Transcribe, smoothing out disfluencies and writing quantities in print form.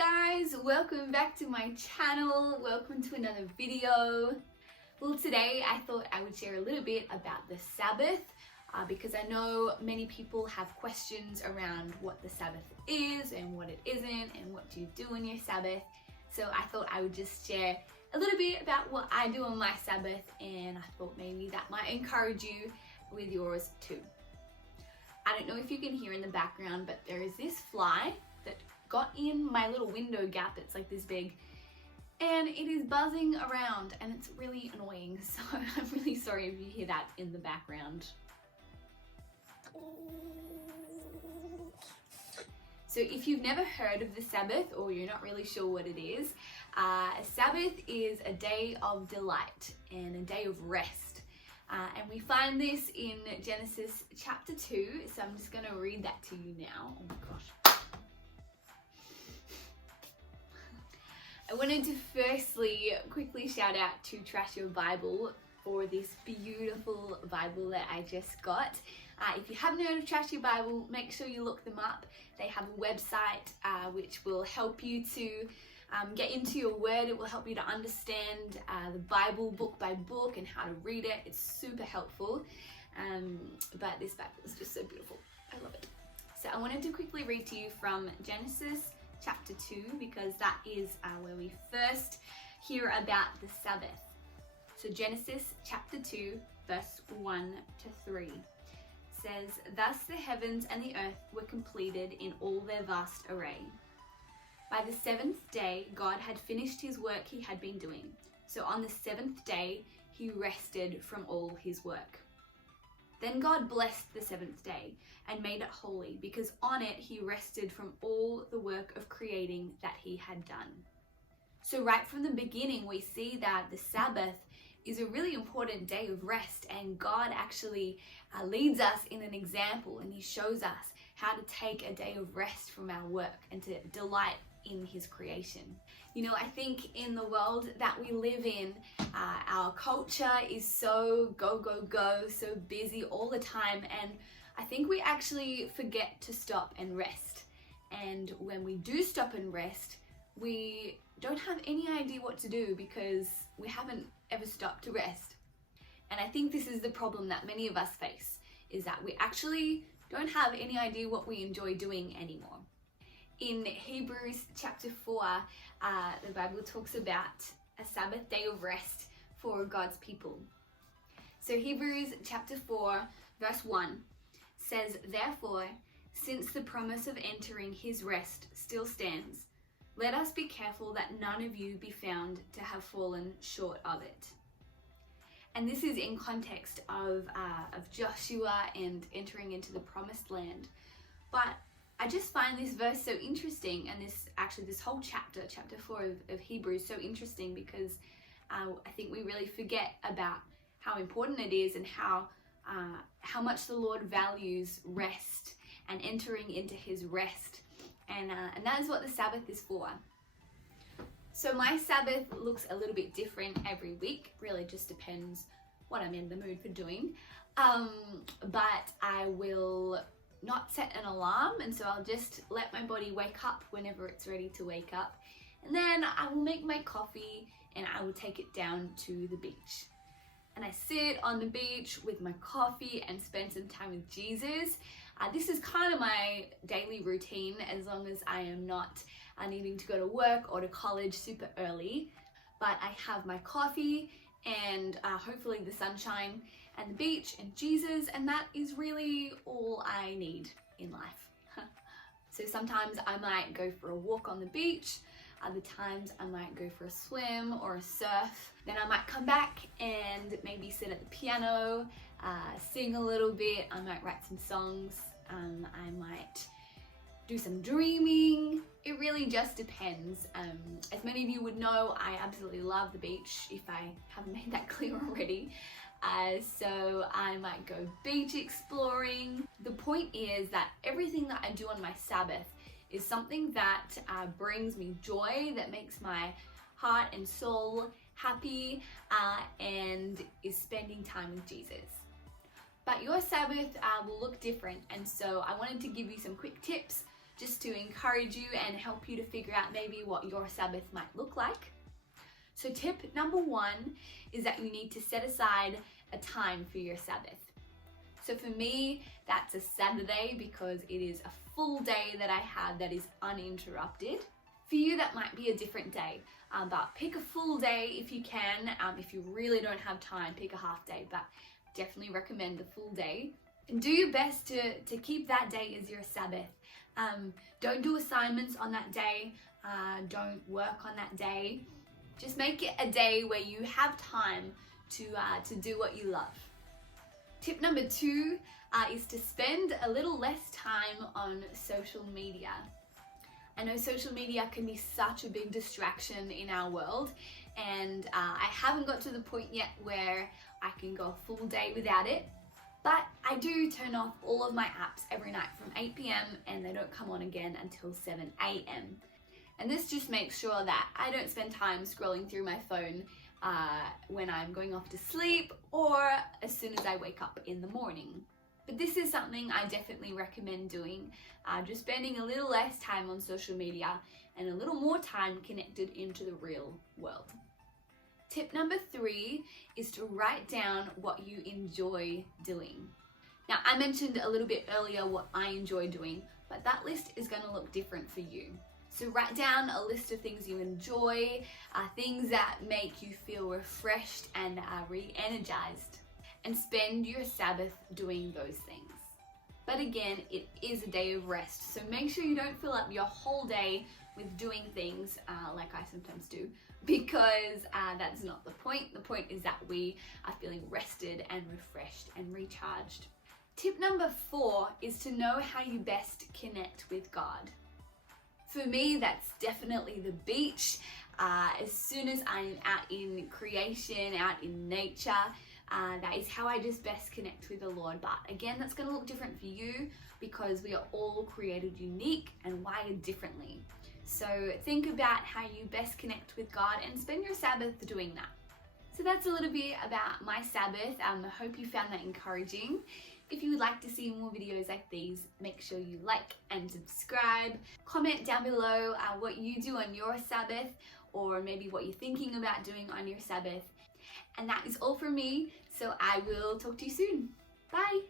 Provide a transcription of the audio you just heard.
guys, welcome back to my channel. Welcome to another video. Well, today I thought I would share a little bit about the Sabbath because I know many people have questions around what the Sabbath is and what it isn't and what do you do on your Sabbath. So I thought I would just share a little bit about what I do on my Sabbath, and I thought maybe that might encourage you with yours too. I don't know if you can hear in the background, but there is this fly that got in my little window gap. It's like this big, and it is buzzing around and it's really annoying. So I'm really sorry if you hear that in the background. So if you've never heard of the Sabbath or you're not really sure what it is, a Sabbath is a day of delight and a day of rest. And we find this in Genesis chapter 2. So I'm just going to read that to you now. Oh my gosh. I wanted to firstly quickly shout out to Trash Your Bible for this beautiful Bible that I just got. If you haven't heard of Trash Your Bible, make sure you look them up. They have a website which will help you to get into your word. It will help you to understand the Bible book by book and how to read it. It's super helpful. But this Bible is just so beautiful. I love it. So I wanted to quickly read to you from Genesis chapter 2 because that is where we first hear about the Sabbath. So Genesis chapter 2 verse 1 to 3 says, "Thus the heavens and the earth were completed in all their vast array. By the seventh day, God had finished his work he had been doing. So on the seventh day, he rested from all his work. Then God blessed the seventh day and made it holy, because on it he rested from all the work of creating that he had done." So right from the beginning, we see that the Sabbath is a really important day of rest, and God actually leads us in an example, and he shows us how to take a day of rest from our work and to delight in his creation. You know, I think in the world that we live in, our culture is so go, so busy all the time, and I think we actually forget to stop and rest. And when we do stop and rest, we don't have any idea what to do because we haven't ever stopped to rest. And I think this is the problem that many of us face, is that we actually don't have any idea what we enjoy doing anymore. In Hebrews chapter 4, the Bible talks about a Sabbath day of rest for God's people. So Hebrews chapter 4 verse 1 says, "Therefore, since the promise of entering his rest still stands, let us be careful that none of you be found to have fallen short of it." And this is in context of Joshua and entering into the promised land. But I just find this verse so interesting, and this whole chapter 4 of Hebrews, so interesting because I think we really forget about how important it is and how much the Lord values rest and entering into his rest. And that is what the Sabbath is for. So my Sabbath looks a little bit different every week. Really just depends what I'm in the mood for doing. But I will not set an alarm, and so I'll just let my body wake up whenever it's ready to wake up. And then I will make my coffee and I will take it down to the beach. And I sit on the beach with my coffee and spend some time with Jesus. This is kind of my daily routine as long as I am not needing to go to work or to college super early. But I have my coffee and hopefully the sunshine and the beach and Jesus, and that is really all I need in life. So sometimes I might go for a walk on the beach. Other times I might go for a swim or a surf. Then I might come back and maybe sit at the piano, sing a little bit. I might write some songs. I might do some dreaming. It really just depends. As many of you would know, I absolutely love the beach, if I haven't made that clear already. So I might go beach exploring. The point is that everything that I do on my Sabbath is something that brings me joy, that makes my heart and soul happy, and is spending time with Jesus. But your Sabbath will look different, and so I wanted to give you some quick tips just to encourage you and help you to figure out maybe what your Sabbath might look like. So tip number 1 is that you need to set aside a time for your Sabbath. So for me, that's a Saturday because it is a full day that I have that is uninterrupted. For you, that might be a different day, but pick a full day if you can. If you really don't have time, pick a half day, but definitely recommend the full day. And do your best to keep that day as your Sabbath. Don't do assignments on that day. Don't work on that day. Just make it a day where you have time to do what you love. Tip number 2 is to spend a little less time on social media. I know social media can be such a big distraction in our world, and I haven't got to the point yet where I can go a full day without it, but I do turn off all of my apps every night from 8 p.m. and they don't come on again until 7 a.m. And this just makes sure that I don't spend time scrolling through my phone when I'm going off to sleep or as soon as I wake up in the morning. But this is something I definitely recommend doing, just spending a little less time on social media and a little more time connected into the real world. Tip number 3 is to write down what you enjoy doing. Now, I mentioned a little bit earlier what I enjoy doing, but that list is going to look different for you. So write down a list of things you enjoy, things that make you feel refreshed and re-energized, and spend your Sabbath doing those things. But again, it is a day of rest, so make sure you don't fill up your whole day with doing things like I sometimes do, because that's not the point. The point is that we are feeling rested and refreshed and recharged. Tip number 4 is to know how you best connect with God. For me, that's definitely the beach. As soon as I'm out in creation, out in nature, that is how I just best connect with the Lord. But again, that's going to look different for you because we are all created unique and wired differently. So think about how you best connect with God and spend your Sabbath doing that. So that's a little bit about my Sabbath. I hope you found that encouraging. If you would like to see more videos like these, make sure you like and subscribe. Comment down below what you do on your Sabbath, or maybe what you're thinking about doing on your Sabbath. And that is all from me, so I will talk to you soon. Bye!